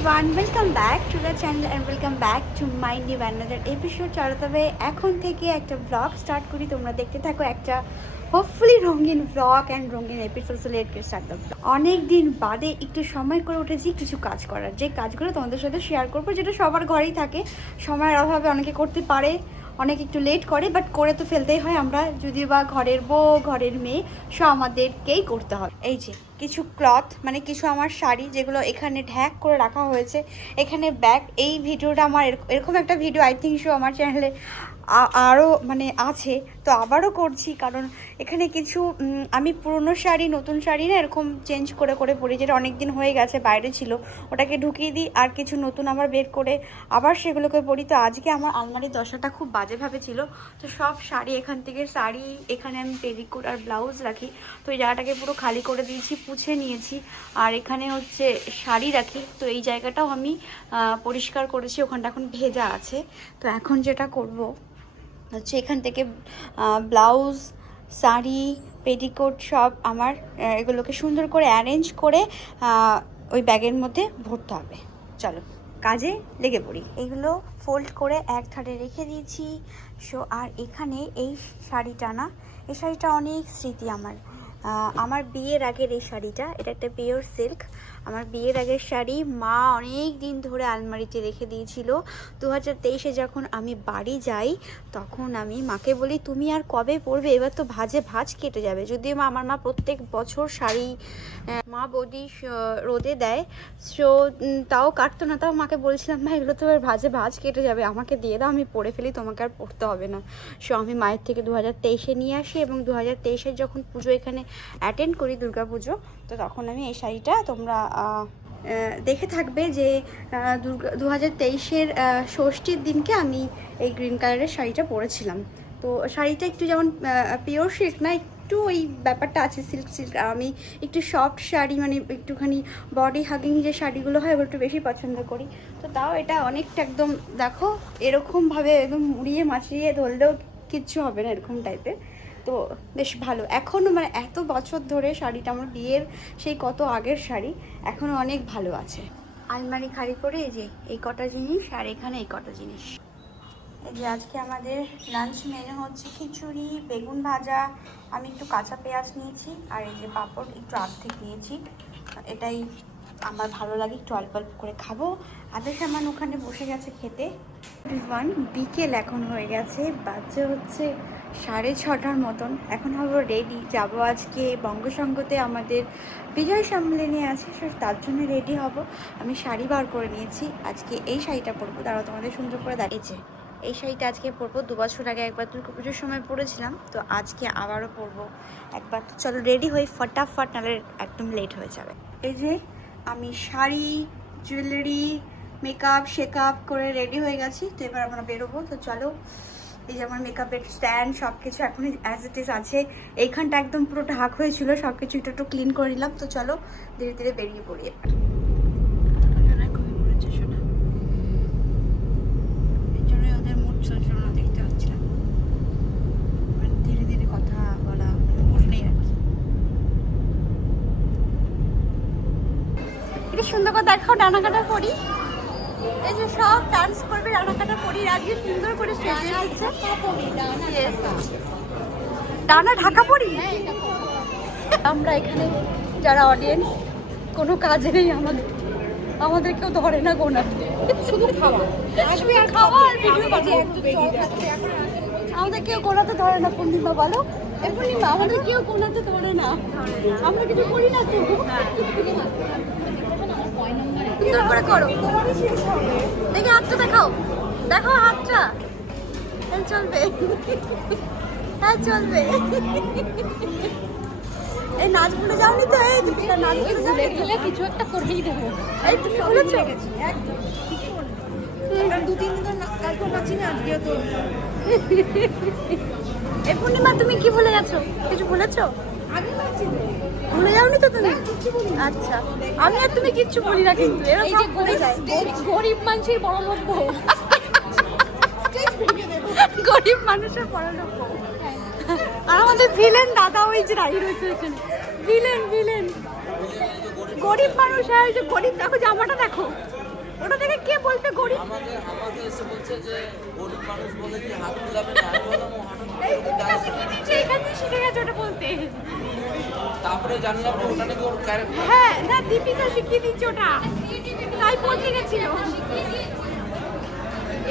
everyone, welcome back to the channel and welcome back to my new another episode. চলো তবে এখন থেকে একটা ব্লগ স্টার্ট করি, তোমরা দেখতে থাকো একটা হোপফুলি রঙিন ব্লগ অ্যান্ড রঙিন episode. Late get start the blog. অনেক দিন বাদে একটু সময় করে উঠেছি কিছু কাজ করার, যে কাজগুলো তোমাদের সাথে শেয়ার করবো, যেটা সবার ঘরেই থাকে। সময়ের অভাবে অনেকে করতে পারে, অনেকে একটু লেট করে, বাট করে তো ফেলতেই হয়। আমরা যদিও বা ঘরের বউ, ঘরের মেয়ে, সব আমাদেরকেই করতে হবে। এই যে কিছু ক্লথ, মানে কিছু আমার শাড়ি যেগুলো এখানে ঢ্যাক করে রাখা হয়েছে, এখানে ব্যাগ। এই ভিডিওটা আমার এরকম একটা ভিডিও আই থিঙ্ক শো আমার চ্যানেলে আরও মানে আছে, তো আবারও করছি। কারণ এখানে কিছু আমি পুরনো শাড়ি, নতুন শাড়ি না এরকম চেঞ্জ করে করে পরি, যেটা অনেক দিন হয়ে গেছে বাইরে ছিল, ওটাকে ঢুকিয়ে দিই, আর কিছু নতুন আবার বের করে আবার সেগুলোকে পরি। তো আজকে আমার আলমারির দশাটা খুব বাজেভাবে ছিল, তো সব শাড়ি এখান থেকে, শাড়ি এখানে আমি পেটিকোট আর ব্লাউজ রাখি, তো এই জায়গাটাকে পুরো খালি করে দিয়েছি, পুছে নিয়েছি। আর এখানে হচ্ছে শাড়ি রাখি, তো এই জায়গাটাও আমি পরিষ্কার করেছি, ওখানটা এখন ভেজা আছে। তো এখন যেটা করব হচ্ছে এখান থেকে ব্লাউজ, শাড়ি, পেটিকোট সব আমার এগুলোকে সুন্দর করে অ্যারেঞ্জ করে ওই ব্যাগের মধ্যে ভরতে হবে। চলো কাজে লেগে পড়ি। এগুলো ফোল্ড করে এক ধারে রেখে দিয়েছি। আর এখানে এই শাড়িটা না, এই শাড়িটা অনেক স্মৃতি আমার বিয়ের আগের এই শাড়িটা, এটা একটা পিওর সিল্ক। আমার বিয়ের আগের শাড়ি মা অনেক দিন ধরে আলমারিতে রেখে দিয়েছিল। 2023-এ যখন আমি বাড়ি যাই, তখন আমি মাকে বলি, তুমি আর কবে পরবে, এবার তো ভাজ কেটে যাবে। যদিও আমার মা প্রত্যেক বছর শাড়ি মা বৌদি রোদে দেয়, সো তাও কাটতো না। তাও মাকে বলছিলাম, মা এগুলো তো এবার ভাজ কেটে যাবে, আমাকে দিয়ে দাও, আমি পরে ফেলি, তোমাকে আর পরতে হবে না। সো আমি মায়ের থেকে 2023-এ নিয়ে আসি, এবং 2023-এর যখন পুজো এখানে অ্যাটেন্ড করি, দুর্গা পুজো, তো তখন আমি এই শাড়িটা, তোমরা দেখে থাকবে যে 2023-এর ষষ্ঠীর দিনকে আমি এই গ্রিন কালারের শাড়িটা পরেছিলাম। তো শাড়িটা একটু যেমন পিওর সিল্ক না, একটু ওই ব্যাপারটা আছে সিল্ক। আমি একটু সফট শাড়ি, মানে একটুখানি বডি হাগিং যে শাড়িগুলো হয়, ওগুলো একটু বেশি পছন্দ করি। তো তাও এটা অনেকটা একদম দেখো এরকমভাবে একদম মুড়িয়ে মাছিয়ে ধরলেও কিচ্ছু হবে না, এরকম টাইপের। তো বেশ ভালো এখনও, মানে এত বছর ধরে শাড়িটা আমার বিয়ের সেই কত আগের শাড়ি, এখনও অনেক ভালো আছে। আলমারি খালি করে এই যে এই কটা জিনিস, আর এখানে এই কটা জিনিস। এই যে আজকে আমাদের লাঞ্চ মেনু হচ্ছে খিচুড়ি, বেগুন ভাজা, আমি একটু কাঁচা পেঁয়াজ নিয়েছি, আর এই যে পাঁপড় একটু অর্ধেক নিয়েছি। এটাই আমার ভালো লাগে, একটু অল্প অল্প করে খাবো। আদের সামান ওখানে বসে গেছে খেতে। বিকেল এখন হয়ে গেছে, বাচ্চা হচ্ছে 6:30 মতন। এখন হবো রেডি, যাব আজকে বঙ্গসংঘতে, আমাদের বিজয় সম্মেলনী আছে, তার জন্য রেডি হব। আমি শাড়ি বার করে নিয়েছি, আজকে এই শাড়িটা পরবো, তারা তোমাদের সুন্দর করে দেখিয়েছে। এই শাড়িটা আজকে পরবো, 2 বছর আগে একবার দুর্গা পুজোর সময় পরেছিলাম, তো আজকে আবারও পরবো একবার। তো চলো রেডি হই ফটাফট, নাহলে একদম লেট হয়ে যাবে। এই যে আমি শাড়ি, জুয়েলারি, মেকআপ শেকআপ করে রেডি হয়ে গেছি, তো এবার আমরা বেরোবো। তো চলো, এই যে আমার মেকআপের স্ট্যান্ড সব কিছু এখন অ্যাজ ইট ইজ আছে। এইখানটা একদম পুরো ঢাক হয়েছিল, সব কিছু একটু একটু ক্লিন করে নিলাম। তো চলো ধীরে ধীরে বেরিয়ে পড়ি এবার। এই জন্যই ওদের মুড চলছিল না, দেখতে পাচ্ছিলাম, ধীরে ধীরে কথা বলা মুড নেই আর কি। এটা সুন্দর করে দেখাও, ডানাকাটা পরি। এই যে সব ডান্স করবে, ডানাকাটা পরি, আজকে সুন্দর করে সেজে এসেছে। ডানা ঢাকা পরি। আমরা এখানে যারা অডিয়েন্স, কোনো কাজে নেই আমাদের, আমাদের কেউ ধরে না গোনা, শুধু খাওয়া আসবে আর খাওয়া আর ভিডিও বাজে। আমাদের কেউ গোনাতে ধরে না। পূর্ণিমা বলো, পূর্ণিমা আমাদের কেউ গোনাতে ধরে না, আমরা কিছু করি না। তো সুন্দর করে করো, দেখে হাতটা দেখাও, দেখো হাতটা, হ্যাঁ চলবে, হ্যাঁ চলবে। এই নাচ ভুলে যাওনি তো? এই নাচ ভুলে গেলে কিছু একটা করেই দেবো। এই তুমি ভুলেছো? একদম 2-3 দিন কালকে নাচি না, আজকে তো। এই পূর্ণিমা তুমি কি ভুলে গেছো? কিছু ভুলেছো? আগে নাচি ভুলে যাওনি তো তুমি? আচ্ছা, আমি আর তুমি কিচ্ছু বলি না, কিন্তু এই যে গরিব মানুষের বড় লোক বউ, গরিব মানুষের বড় লোক বউ। আর আমাদের ভিলেন দাদা ওই যে রাই রয়েছে এখানে, ভিলেন গরিব মানুষ। হ্যাঁ, যে গরিব, দেখো জামাটা দেখো, ওটা দেখে কে বলতে গরিব? আমাকে আমাকে এসে বলছে যে গরিব মানুষ বলে কি হাত মিলাবে না, আমি বললাম ও হাত এই মিলাবে ওটা শিখিয়ে দিচ্ছে, এখান থেকে শিখে গেছে ওটা বলতে। তারপরে জানলাম যে ওটা নাকি ওর ক্যারেক্টার। হ্যাঁ না, দীপিকা শিখিয়ে দিচ্ছে ওটা, তাই বলতে গেছিল।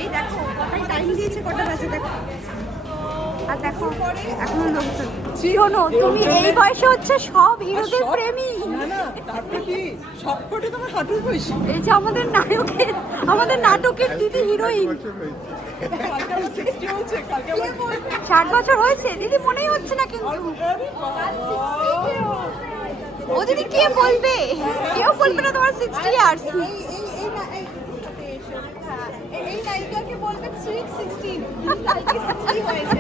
এই দেখো কটাই টাইম দিয়েছে, কটা বাজে দেখো। আর দেখো এখনো লোকজন। শোনো, তুমি এই বয়সে হচ্ছে সব হিরোদের প্রেমী। না না, তারপরে কি সবকটি তোমার হাঁটুর বয়সী। এই যে আমাদের নায়কের, আমাদের নাটকের দিদি হিরোইন। কালকে আমার 60 হয়েছে, কালকে আমার 60 বছর হয়েছে দিদি, মনেই হচ্ছে না কিন্তু। ও দিদি কে বলবে, কেউ বলবে না তোমার 60 ইয়ার্স। এই নায়িকাকে বলবেন সুইট 16 কালকে 60 হয়েছে।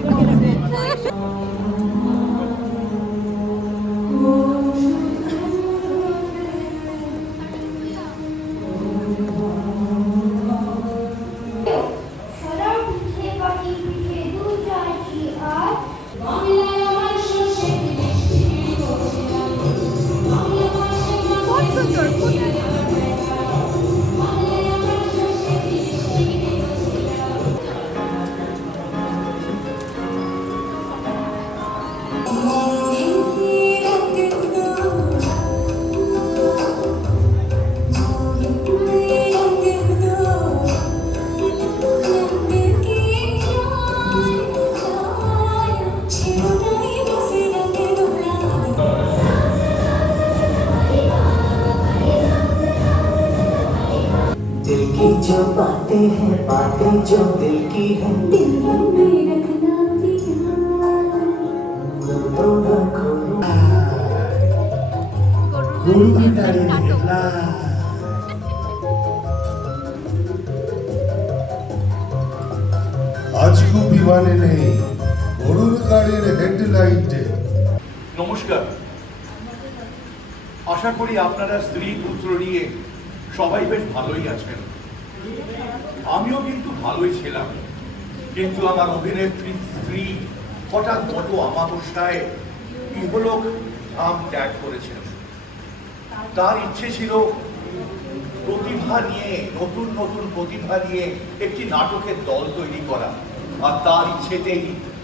दिल की जो बातें जो दिल की है, दिल में रखना पिया, तो रखो আজও বিমানে নেই গরুর গাড়ির হেডলাইটে। নমস্কার, আশা করি আপনারা স্ত্রী পুত্র নিয়ে সবাই বেশ ভালোই আছেন। আমিও কিন্তু ভালোই ছিলাম, কিন্তু আমার অভিনেত্রী স্ত্রী হঠাৎ গত আমাবস্যায় ইহলোক ধাম ত্যাগ করেছেন। তার ইচ্ছে ছিল প্রতিভা নিয়ে, নতুন নতুন প্রতিভা নিয়ে একটি নাটকের দল তৈরি করা, আর তার ইচ্ছেতেই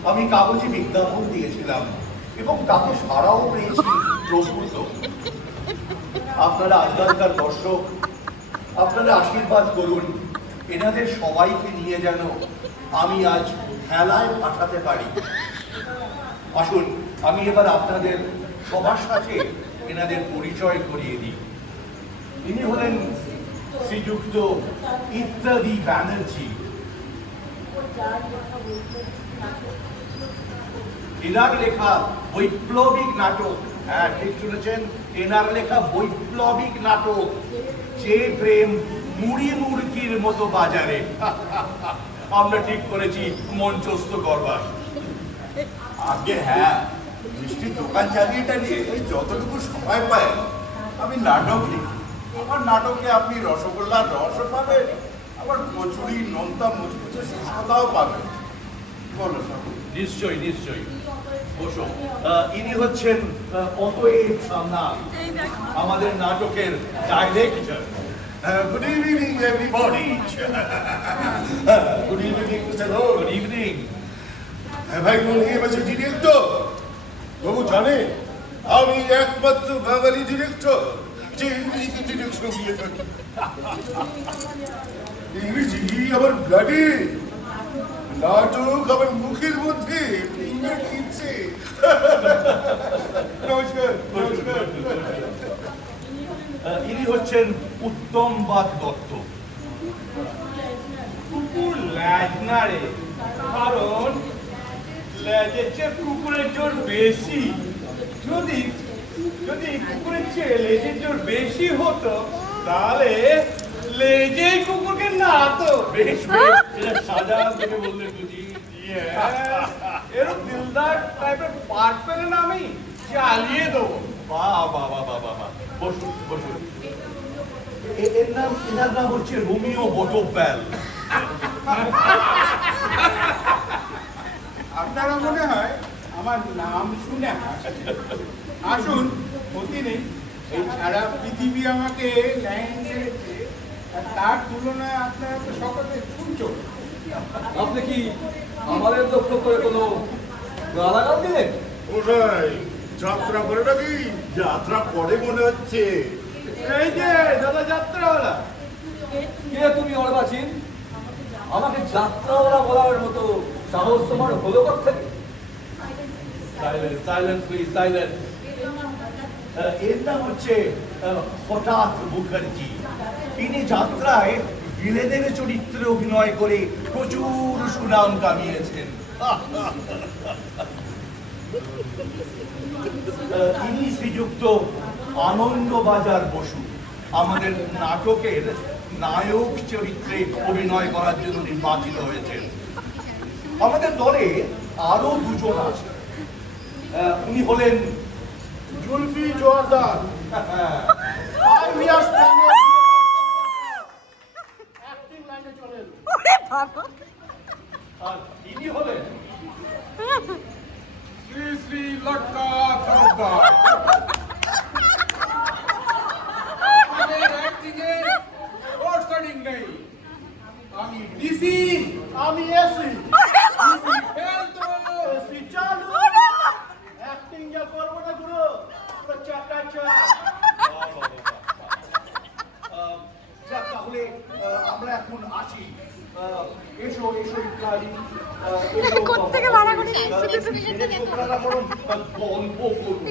আমি কাগজে বিজ্ঞাপন দিয়েছিলাম এবং তাকে সাড়াও পেয়েছি প্রভূত। আপনারা আজকালকার দর্শক, আপনারা আশীর্বাদ করুন, এনাদের সবাইকে নিয়ে যেন আমি আজ খেলায় পাঠাতে পারি। আসুন আমি এবার আপনাদের সবার সাথে এনাদের পরিচয় করিয়ে দিই। ইনি হলেন শ্রীযুক্ত ইত্যাদি ব্যানার্জি। এনার লেখা বৈপ্লবিক নাটক, হ্যাঁ ঠিক শুনেছেন, এনার লেখা বৈপ্লবিক নাটক যে প্রেম মুড়ি মুড়কির মতো বাজারে আমরা ঠিক করেছি মঞ্চস্থ করবার। আগে হ্যাঁ, মিষ্টির দোকান চালিয়ে টালিয়ে যতটুকু সময় পাই আমি নাটক লিখি। আমার নাটকে আপনি রসগোল্লার রসও পাবেন, আবার কচুরি নোনতা মুচমুচে সুস্বাদাও পাবেন। বলো সব। নিশ্চয়ই নিশ্চয়ই, বসো। ইনি হচ্ছেন অতএব সামনাল, আমাদের নাটকের director. Good evening everybody. Good evening hello, good evening. ভাই নিয়ে বসে ডিরেক্টর বাবু জানে আমি একমাত্র বাঙালি ডিরেক্টর যে ইংরেজিতে ডিরেকশন দিয়ে থাকি। ইংরেজি আমার ব্লাডে, নাটক আমার মুখের মধ্যে। নমস্কার নমস্কার। ইনি হচ্ছেন উত্তমবাদ দত্ত। কুকুর ল্যাজ নাড়ে, কারণ ল্যাজের চেয়ে কুকুরের জোর বেশি। যদি যদি কুকুরের চেয়ে লেজের জোর বেশি হতো, তাহলে লেজেই কুকুরকে নাড়াতো। বেশ বেশ, এটা সাজা থেকে বললেন বুঝি। এরকম দিলদার টাইপের পার্ট পেলে না আমি চালিয়ে দেবো। বাহ বাহ বাহ বাহ বাহ, বসুন বসুন। এনার নাম হচ্ছে রোমিও বটোপ্যাল। আপনারা মনে হয় আমার নাম শুনে হাসছেন। আসুন, ক্ষতি নেই। এই সারা পৃথিবী আমাকে লাইন ছেড়েছে, তার তুলনায় আপনারা তো সকলে শুনছো। আপনি কি আমাদের লক্ষ্য করে কোনো গালাগাল দিলেন? ওরাই যাত্রা করে নাকি? যাত্রা পরে মনে হচ্ছে। এই যে দাদা যাত্রাওয়ালা, কে তুমি অর্বাচীন? আমাকে যাত্রাওয়ালা বলার মতো সাহস তোমার হলো কোথেকে? Silence silence please silence. এর নাম হচ্ছে হঠাৎ মুখার্জি। তিনি যাত্রায় ভিলেনের চরিত্রে অভিনয় করে প্রচুর সুনাম কামিয়েছেন। তিনি শ্রীযুক্ত আনন্দবাজার বসু আমাদের নাটকের নায়ক চরিত্রে অভিনয় করার জন্য নির্বাচিত হয়েছেন। আমাদের দলে আরো দুজন আছে। উনি হলেন জুলফি জোয়ারদার। 5 years অ্যাক্টিং লাইনে চলেন। আর ইনি হলেন শ্রী শ্রী লটকা তরফদার। আমাদের একদিকে ওভারস্টাডিং নেই। আমি ডিসি, আমি এসি। ডিসি ফেল তো এসি চালু। অ্যাক্টিং যা করবো না গুরু, পুরো চাকাচাক। যাক, তাহলে আমরা এখন আছি। এসো এসো ইত্যাদি। কোত্থেকে ভাড়া করে আপনারা বরং গল্প করুন।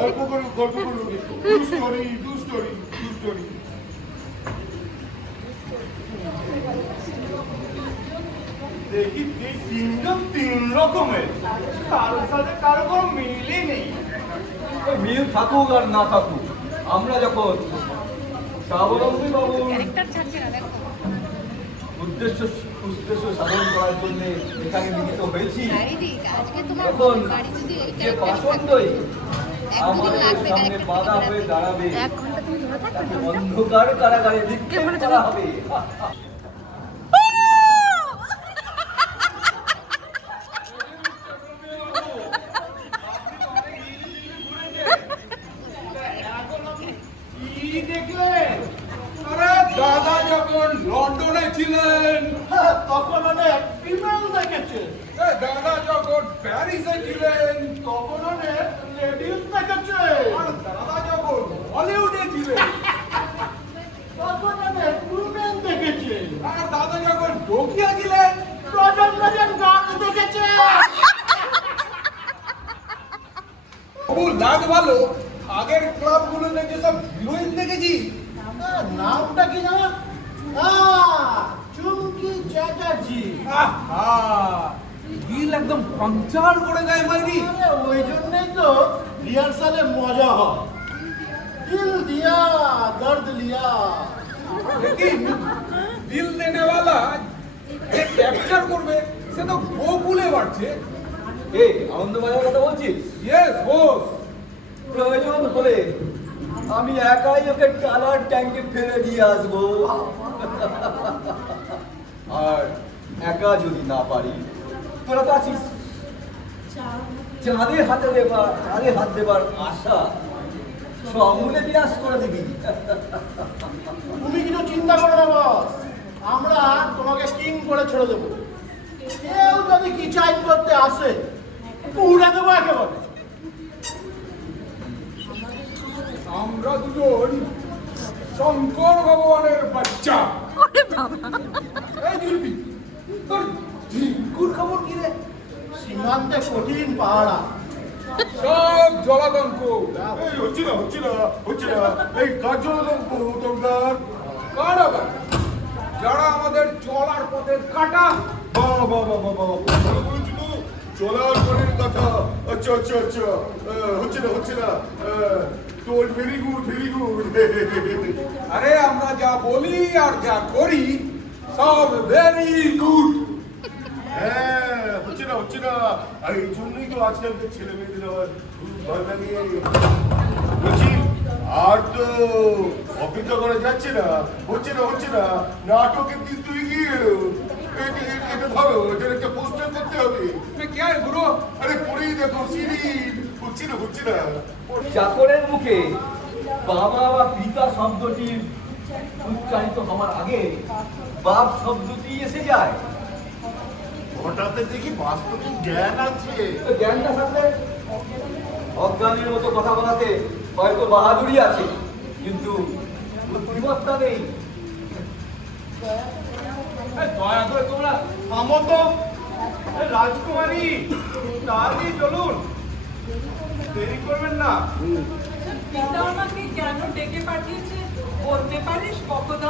গল্প করুন, গল্প করুন। Two story, two story, two story. দেখি তিনজন তিন রকমের, কারোর সাথে কারো কোনো মিলই নেই। ওই মিল থাকুক আর না থাকুক, আমরা যখন স্বাবলম্বী বাবুর উদ্দেশ্য সাধন করার জন্য এখানে মিলিত হয়েছি, তখন যে পাষণ্ডই আমাদের সামনে বাধা হয়ে দাঁড়াবে তাকে অন্ধকার কারাগারে নিক্ষেপ করা হবে। কি দেখলেন? আরে দাদা যখন লন্ডনে ছিলেন তখন অনেক ফিমেল দেখেছে। দাদা যখন প্যারিসে ছিলেন তখন অনেক লেডিস দেখেছে। আর দাদা যখন হলিউডে ছিলেন তখন অনেক উমেন দেখেছে। আর দাদা যখন টোকিও ছিলেন ডজন ডজন গান দেখেছে। খুব লাগ ভালো। আগের ক্লাবগুলোতে যেসব হিরোইন দেখেছি, নামটা কি জানো? চুমকি চ্যাটার্জি। আহা, দিল একদম পাংচার করে দেয় মাইরি। আরে ওই জন্যই তো রিহার্সালে মজা হয়। দিল দিয়া দর্দ লিয়া। लेकिन दिल देने वाला যে ক্যাপচার করবে সে তো গোকুলে বাড়ছে। এই আনন্দবাজার কথা বলছিস? Yes boss. প্রয়োজন হলে আমি একাই ওকে টানার ট্যাঙ্কে ফেলে দিয়ে আসবো। আর একা যদি না পারি, তোরা তো আছিস। চাঁদে হাত দেবার আশা সমূলে বিনাশ করে দিবি। তুমি কিছু চিন্তা করো না বস, আমরা তোমাকে কিং করে ছেড়ে দেবো। কেউ যদি কি চাই করতে আসে পুরা দেবো একেবারে। আমরা দুজন শঙ্কর ভগবানের বাচ্চা। এই দিলবি, তোর ঝিঙ্কুর খবর কি রে? সীমান্তে কঠিন পাহারা। সব জলাতঙ্ক। এই হচ্ছে না, হচ্ছে না, হচ্ছে না। এই কার্যকম্প দরকার। কার আবার? যারা আমাদের চলার পথের কাটা। বাবা বাবা বাবা বলছিল চলার পরের কথা। আচ্ছা আচ্ছা আচ্ছা, হচ্ছে না, হচ্ছে না। তোর ভেরি গুড, ভেরি গুড। আরে আমরা যা বলি আর যা করি সব ভেরি গুড। হ্যাঁ, হচ্ছে না, হচ্ছে না। আর এই জন্যই তো আজকালকার ছেলে মেয়েদের আবার খুব ভয় লাগে। বলছি আর তো অপেক্ষা করা যাচ্ছে না। হচ্ছে না, হচ্ছে না। নাটকের দিন তুই গিয়ে এলো। এটা ধরো, এটার একটা পোস্টার করতে হবে। क्या है गुरु? আরে পড়েই দেখো সিরিজ। হচ্ছে না, হচ্ছে না। চাকরের মুখে বাবা বা পিতা শব্দটি উচ্চারিত হওয়ার আগে বাপ শব্দটি এসে যায়। হঠাৎ দেখি বাস্তবিক জ্ঞান আছে। ওই জ্ঞানটা থাকলে অজ্ঞানের মতো কথা বলাতে হয়তো বাহাদুরি আছে, কিন্তু বুদ্ধিমত্তা নেই। দয়া করে তোমরা থামো তো। রাজকুমারী, তাড়াতাড়ি চলুন, দেরি করবেন না। পিতা আমাকে কেন ডেকে পাঠিয়েছে বলতে পারিস কখন?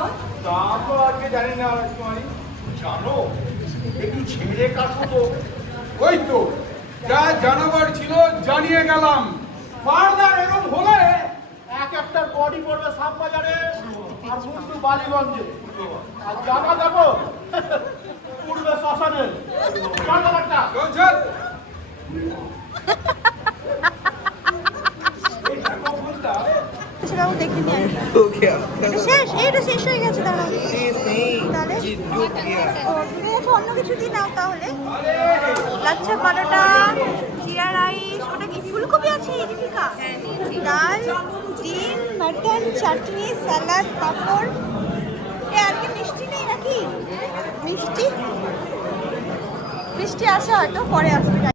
তা তো আজকে জানি না রাজকুমারী। জানো, একটু ছেড়ে কাটো তো। ওই তো যা জানাবার ছিল জানিয়ে গেলাম। ফার্দার এরকম হলে এক একটা বডি পড়বে সাববাজারে আর মুন্ডু বালিগঞ্জে, আর জানা যাবো পূর্বে শ্মশানে। সেটাও দেখে নিয়ে এটা শেষ, এটা শেষ হয়ে গেছে। দাঁড়াও তাহলে ও তুমি ওকে অন্য কিছু দিয়ে নাও তাহলে। লাচ্ছা পরোটা, জিরা রাইস, ওটা কি ফুলকপি আছে দীপিকা, ডাল, ডিম, মাটন, চাটনি, স্যালাড, পাঁপড়। আর কি মিষ্টি নেই নাকি? মিষ্টি মিষ্টি আছে হয়তো, পরে আসবে।